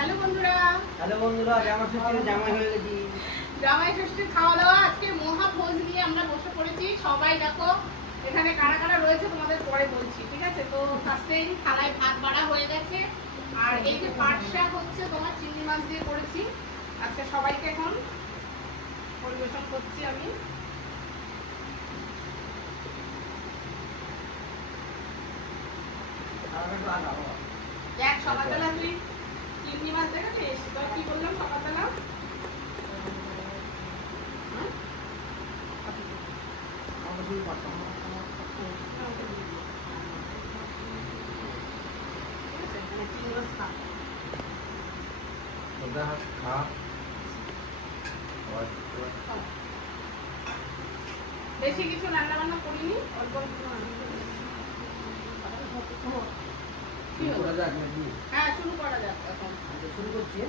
Hello বন্ধুরা। Hello বন্ধুরা জামা ষষ্ঠীর জামাই হয়ে গেছি। জামাই ষষ্ঠীর খাওয়া দাওয়া আজকে মহা ভোজ নিয়ে আমরা বসে পড়েছি। সবাই দেখো এখানে কারা কারা রয়েছে তোমাদের পরে বলছি ঠিক আছে? তো ফার্স্টেই থালায় ভাত বাড়া হয়ে গেছে। আর এই যে পাট শাক হচ্ছে তোমার চিংড়ি মাছ দিয়ে করেছি। আজকে সবাইকে এখন পরিবেশন করছি আমি। দেখ সকালবেলা তুই চিংড়ি মাছ দেখেছিস তো কি বললাম সকালবেলা খা বেশি কিছু রান্না বান্না করিনি অল্প অল্প রান্না করেছি। কি হলো? হ্যাঁ শুরু করা যাক এখন। শুরু করছি।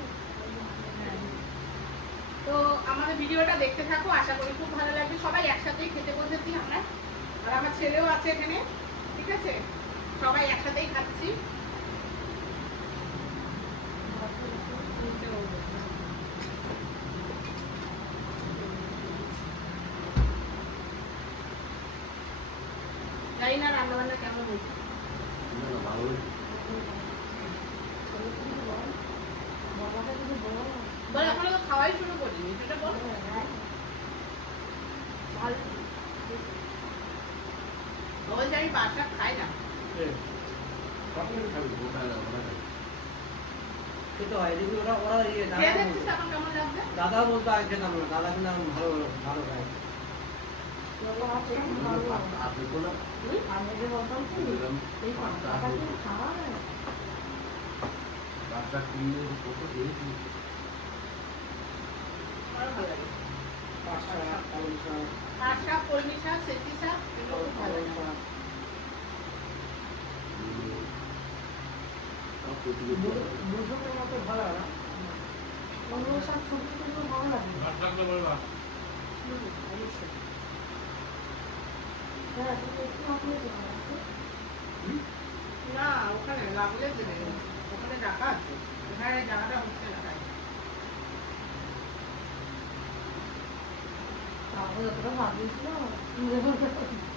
তো আমাদের ভিডিওটা দেখতে থাকো আশা করি খুব ভালো লাগবে। সবাই একসাথেই খেতে বসেছি আমরা। আর আমার ছেলেও আছে এখানে ঠিক আছে? সবাই একসাথেই খাচ্ছি। জানি না রান্না বান্না কেমন হয়েছে। বল এখনও তো খাওয়াই শুরু করিনি সেটা বল। আমি বাসা খাই না। ইয়ে দাদা দেখছিস এখন কেমন লাগছে? দাদা বলতো আগে খেতাম না দাদা কিন্তু ভালো ভালো খাই। ভালো পালং শাক পাট শাক কলমি শাক সেটি শাক এগুলো ভালো লাগে দুশোর মতো ভালো। না ওখানে লাগলে দেবে ওখানে টাকা আছে। ওখানে জায়গাটা হচ্ছে না।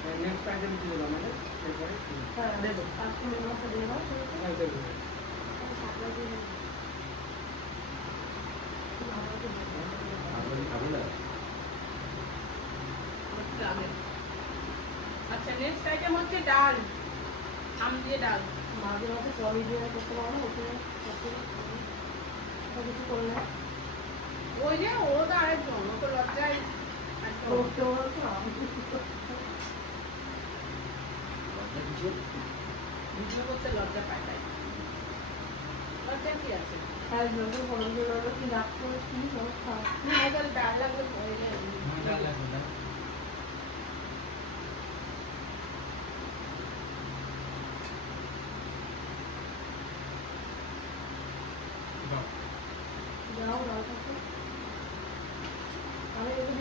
তাই নেক্সট আইটেম কি দেবো আমাদের এরপরে দেবো হ্যাঁ দেবো যাবে আচ্ছা নেক্সট আইটেম হচ্ছে ডাল। আম দিয়ে ডাল। ওই যে ও তো আরেকজন ও তো লজ্জায় একদম। ভিডিও করতে লজ্জা পায় তাই। লজ্জা কি আছে? না, ডাল লাগলে হয়ে যায়। না নিচে রাখো নিচে দিচ্ছি। হুম? পরে। সাইড দিয়ে নিয়ে যাও। দিয়ে দাও।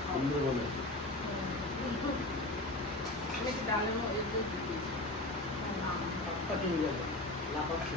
খাও। সুন্দরবনে আমি একটু ডালের মধ্যে লাফাচ্ছে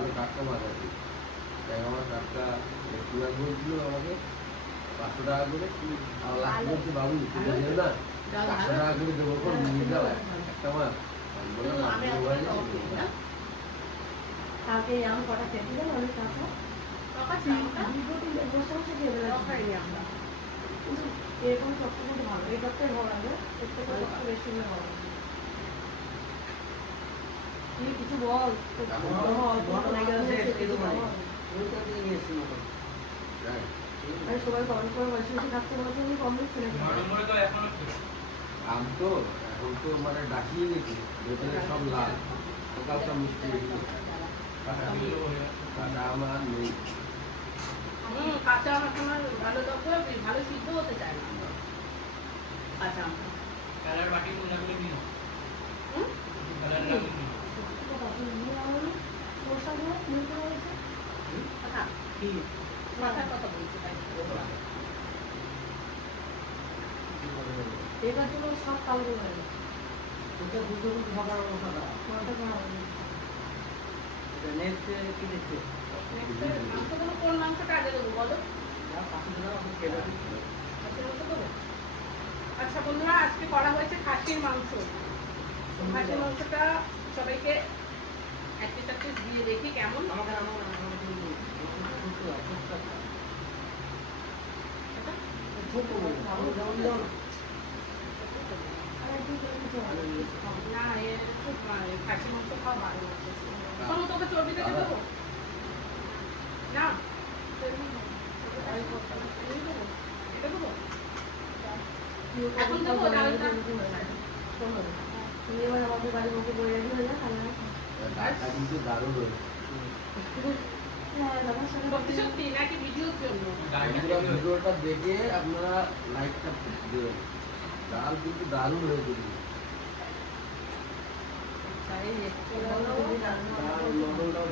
ভালো টাটকা মাছ আছে ট্যাংরা মাছ টাটকা ভেটকি মাছ বলছিল আমাকে। পাঁচশো টাকা করে আর লাস্ট বলছে বাবু তুমি দেবে না পাঁচশো টাকা করে দেবো কোন নিয়ে যাও একটা মাছ আমি বললাম আমি। কালকে আম কটা টক আমরা। এরকম কিন্তু ভালো। এই টকটাই ভালো বেশি ভালো হ্যাঁ। আরে সবাই কমেন্ট করে বসে বসে বলে কম দিচ্ছি নাকি আম তো এখন তো মানে ডাকিয়ে গেছি ভেতরে সব লাল সকালটা মিষ্টি কাঁচা আম আর নেই হুম, কাঁচা আম এখন ভালো হবে, ভালো সিদ্ধ হতে চায় না। কাঁচা আমটা। হুম? সত্যি কথা তুই নিয়ে আমাদের বর্ষা দিয়ে নিতে বলেছে কথা। কি মাথার কথা বলছি? এবার জন্য সব কালো। এটা কি দেবো বলো? আচ্ছা বন্ধুরা, আজকে করা হয়েছে খাসির মাংস খাসির মাংসটা সবাইকে এক পিস এক পিস দিয়ে দেখি কেমন আমাকে আমাকে এখন কমেন্ট দেবো করে ডালটা দিতে হবে। শোনো, তুমি এবার আমাদের বাড়ির মুখে বলে রেডি হয়ে যা তাহলে ডালটা কিন্তু দারুণ হ্যাঁ ভিডিওটা দেখে আপনারা লাইকটা দেবেন। ডাল কিন্তু দারুণ হয়েছে কিন্তু। এই যে, বলো, তুমি রান্না আর করো। মটনটাও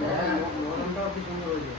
হ্যাঁ, কি সুন্দর হয়েছে